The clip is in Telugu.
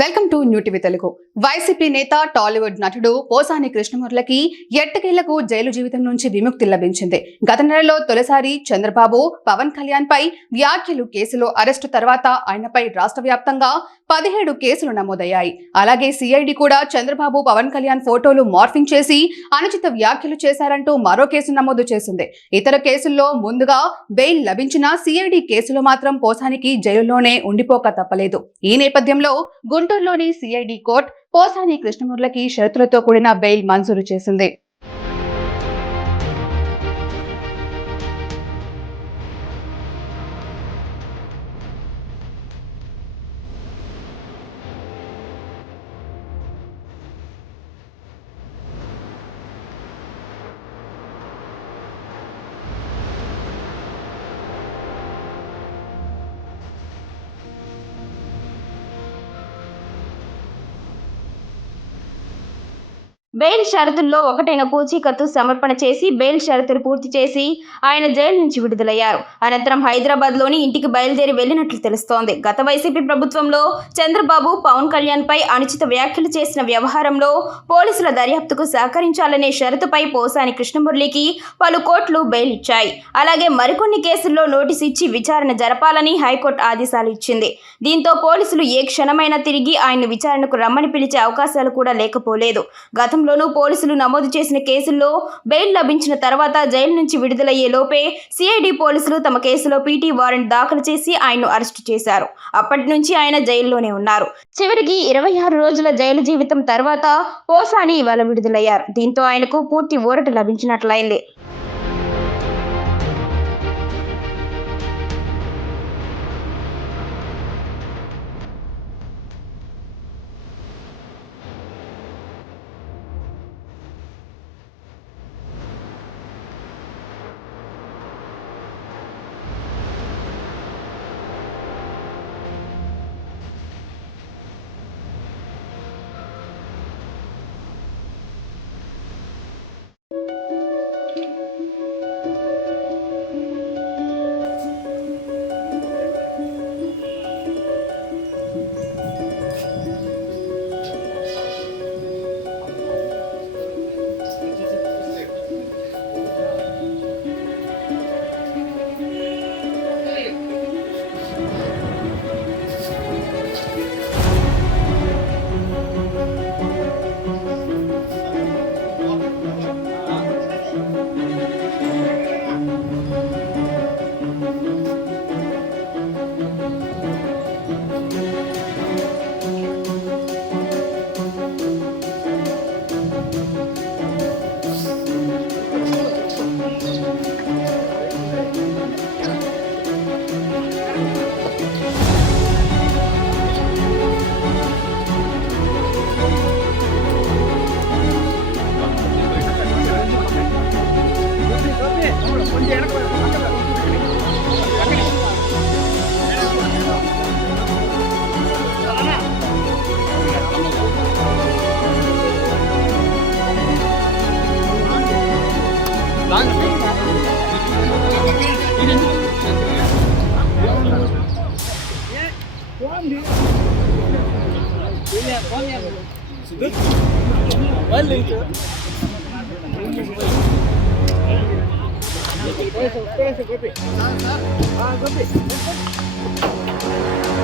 Welcome to new TV Telugu. YCP నేత టాలీవుడ్ నటుడు పోసాని కృష్ణమురళికి ఎట్టకేలకు జైలు జీవితం నుంచి విముక్తి లభించింది. గత నెలలో తొలిసారి చంద్రబాబు పవన్ కళ్యాణ్ పై వ్యాఖ్యలు కేసులో అరెస్టు తర్వాత ఆయనపై రాష్ట్ర వ్యాప్తంగా 17 కేసులు నమోదయ్యాయి. అలాగే సిఐడి కూడా చంద్రబాబు పవన్ కళ్యాణ్ ఫోటోలు మార్ఫింగ్ చేసి అనుచిత వ్యాఖ్యలు చేశారంటూ మరో కేసు నమోదు చేసింది. ఇతర కేసుల్లో ముందుగా బెయిల్ లభించిన సిఐడి కేసులో మాత్రం పోసానికి జైలులోనే ఉండిపోక తప్పలేదు. ఈ నేపథ్యంలో గుంటూరులోని సిఐడి కోర్టు పోసాని కృష్ణమురళికి షరతులతో కూడిన బెయిల్ మంజూరు చేసింది. బెయిల్ షరతుల్లో ఒకటైన పూచీకత్తు సమర్పణ చేసి బెయిల్ షరతులు పూర్తి చేసి ఆయన జైలు నుంచి విడుదలయ్యారు. అనంతరం హైదరాబాద్లోని ఇంటికి బయలుదేరి వెళ్లినట్లు తెలుస్తోంది. గత వైసీపీ ప్రభుత్వంలో చంద్రబాబు పవన్ కళ్యాణ్ పై అనుచిత వ్యాఖ్యలు చేసిన వ్యవహారంలో పోలీసుల దర్యాప్తుకు సహకరించాలనే షరతుపై పోసాని కృష్ణమురళికి పలు కోర్టులు బెయిల్ ఇచ్చాయి. అలాగే మరికొన్ని కేసుల్లో నోటీసు ఇచ్చి విచారణ జరపాలని హైకోర్టు ఆదేశాలు ఇచ్చింది. దీంతో పోలీసులు ఏ క్షణమైనా తిరిగి ఆయన్ను విచారణకు రమ్మని పిలిచే అవకాశాలు కూడా లేకపోలేదు. గతంలోనూ పోలీసులు నమోదు చేసిన కేసుల్లో బెయిల్ లభించిన తర్వాత జైలు నుంచి విడుదలయ్యే లోపే సిఐడి పోలీసులు తమ కేసులో పీటీ వారెంట్ దాఖలు చేసి ఆయన్ను అరెస్టు చేశారు. అప్పటి నుంచి ఆయన జైల్లోనే ఉన్నారు. చివరికి 26 రోజుల జైలు జీవితం తర్వాత పోసాని ఇవాళ విడుదలయ్యారు. దీంతో ఆయనకు పూర్తి ఊరట లభించినట్లయింది. Gopi.